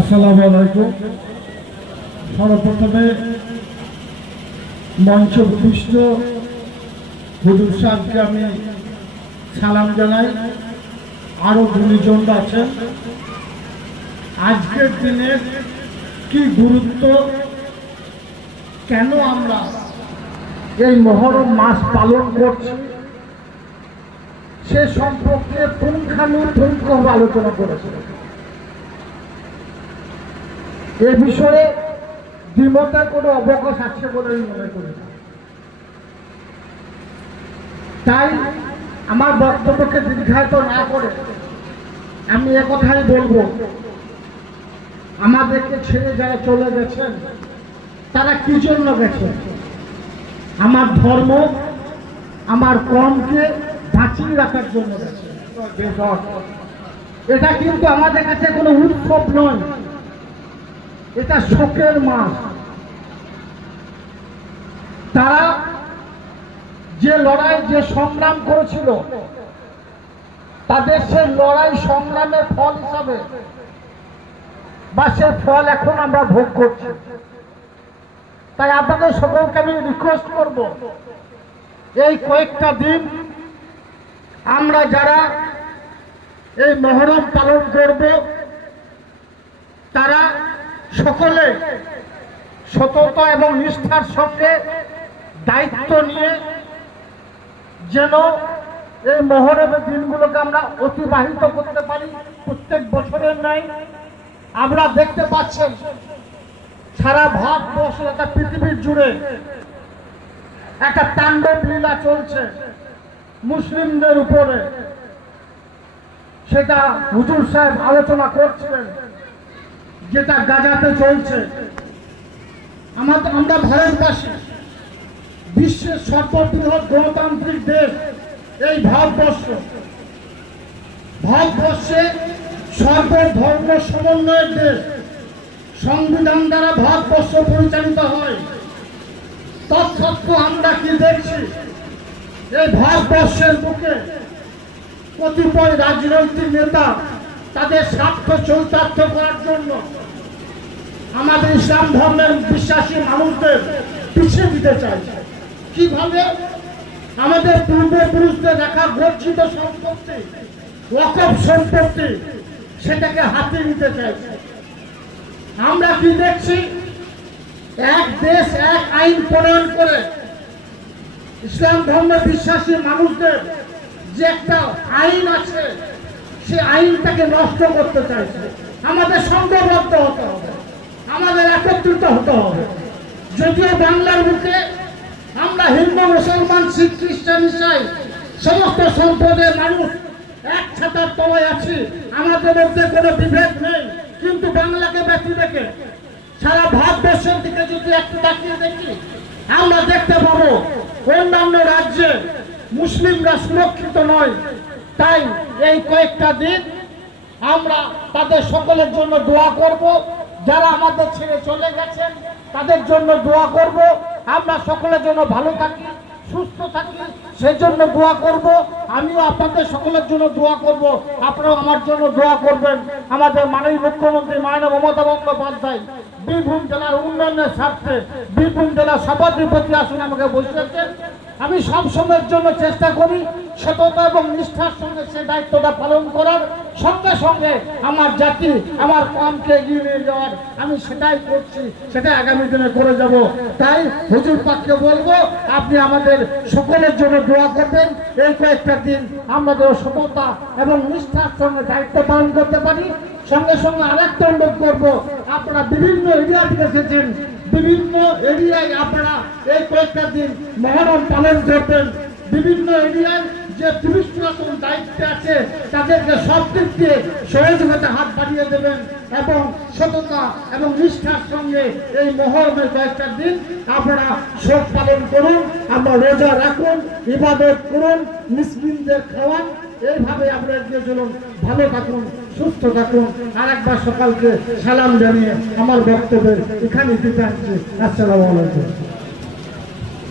আসসালামু আলাইকুম। সর্বপ্রথমে মঞ্চ হুজুর সাহেবকে আমি সালাম জানাই। আছেন। আজকের দিনের কি গুরুত্ব, কেন আমরা এই মহরম মাস পালন করছি, সে সম্পর্কে পুঙ্খানুপুঙ্খভাবে আলোচনা করেছে এ বিষয়ে দ্বিমতের কোনো অবকাশ আছে বলে আমি মনে করি। তাই আমার বক্তব্যকে দীর্ঘায়িত না করে আমি কথাই বলব। আমাদেরকে ছেড়ে যারা চলে গেছেন, তারা কি জন্য গেছে আমার ধর্ম আমার কর্মকে বাঁচিয়ে রাখার জন্য গেছে। এটা কিন্তু আমাদের কাছে কোনো উৎসব নয়। এটা শোকের মাস। তারা যে লড়াই, যে সংগ্রাম করেছিল, তাদের সেই লড়াই সংগ্রামের ফল হিসাবে বা সে ফল এখন আমরা ভোগ করছি। তাই আপনাদের সকলকে আমি রিকোয়েস্ট করব, এই কয়েকটা দিন আমরা যারা এই মহরম পালন করব, তারা সকলে সততা এবং নিষ্ঠার সঙ্গে দায়িত্ব নিয়ে যেন এই মহরমের দিনগুলোকে আমরা অতিবাহিত করতে পারি। প্রত্যেক বছরের নাই আমরা দেখতে পাচ্ছেন সারা ভারতবর্ষ একটা পৃথিবীর জুড়ে একটা তাণ্ডব লীলা চলছে মুসলিমদের উপরে। সেটা হুজুর সাহেব আলোচনা করছিলেন। যেটা গাজাতে চলছে, আমাদের, আমরা ভারতবাসী বিশ্বের সর্ববৃহৎ গণতান্ত্রিক দেশ, এই ভারতবর্ষ। ভারতবর্ষে সর্বধর্ম সমন্বয়ের দেশ। সংবিধান দ্বারা ভারতবর্ষ পরিচালিত হয়। তৎসত্ত্বেও আমরা কি দেখছি? এই ভারতবর্ষের বুকে কতিপয় রাজনৈতিক নেতা তাদের স্বার্থ চরিতার্থ করার জন্য আমাদের ইসলাম ধর্মের বিশ্বাসী মানুষদের পিছিয়ে দিতে চাইছে কীভাবে? আমাদের পূর্বপুরুষদের রাখা গচ্ছিত সম্পত্তি, ওয়াকফ সম্পত্তি, সেটাকে হাতে নিতে চাইছে আমরা কি দেখছি? এক দেশ, এক আইন প্রণয়ন করে ইসলাম ধর্মে বিশ্বাসী মানুষদের যে একটা আইন আছে সে আইনটাকে নষ্ট করতে চাইছে। আমাদের সংঘবদ্ধ হতে হবে। আমাদের একত্রিত হতে হবে। যদিও বাংলার বুকে আমরা হিন্দু, মুসলমান, শিখ, খ্রিস্টান, ইসাই সমস্ত সম্প্রদায়ের মানুষ এক ছাতার তলায় আছি। আমাদের মধ্যে কোনো বিভেদ নেই। কিন্তু বাংলাকে ব্যক্তি দেখে সারা ভারতবর্ষের দিকে যদি একটু তাকিয়ে দেখি, আমরা দেখতে পাবো অন্যান্য রাজ্যে মুসলিমরা সুরক্ষিত নয়। তাই এই কয়েকটা দিন আমরা তাদের সকলের জন্য দোয়া করব। যারা আমাদের ছেড়ে চলে গেছেন, তাদের জন্য দোয়া করব। আমরা সকলের জন্য ভালো থাকি, সুস্থ থাকি সেই জন্য দোয়া করব। আমিও আপনাদের সকলের জন্য দোয়া করব। আপনারাও আমার জন্য দোয়া করবেন। আমাদের মাননীয় মুখ্যমন্ত্রী মাননীয় মমতা বন্দ্যোপাধ্যায়, বীরভূম জেলার উন্নয়নের স্বার্থে, বীরভূম জেলার সভাধিপতি আসুন আমাকে বসিয়েছেন। আমি সব সময়ের জন্য চেষ্টা করি সততা এবং নিষ্ঠার সঙ্গে সে দায়িত্বটা পালন করার। সঙ্গে সঙ্গে আমার জাতি, আমার কমকে এগিয়ে নিয়ে যাওয়ার। আমি সেটাই করছি সেটা আগামী দিনে করে যাব। তাই হুজুর পাককে বলব, আপনি আমাদের সকলের জন্য দোয়া করবেন। এই কয়েকটা দিন যেন সততা এবং নিষ্ঠার সঙ্গে দায়িত্ব পালন করতে পারি। সঙ্গে সঙ্গে আরেকটা অনুরোধ করব, আপনারা বিভিন্ন এরিয়া থেকে এসেছেন বিভিন্ন এরিয়ায় আপনারা এই কয়েকটা দিন মহরম পালন করবেন। বিভিন্ন এরিয়ায় যে পুলিশ প্রশাসন দায়িত্বে আছে, তাদেরকে সব দিক দিয়ে সহযোগিতা হাত বাড়িয়ে দেবেন এবং সততা এবং নিষ্ঠার সঙ্গে এই মহরমের কয়েকটা দিন আপনারা শোক পালন করুন, আমরা রোজা রাখুন, ইবাদত করুন, মুসলিমদের খাওয়ান এইভাবে আপনার এগিয়ে চলুন, ভালো থাকুন, সুস্থ থাকুন। আর একবার সকালকে সালাম জানিয়ে আমার বক্তব্যের এখানে দিতে আসছি আসসালামু আলাইকুম।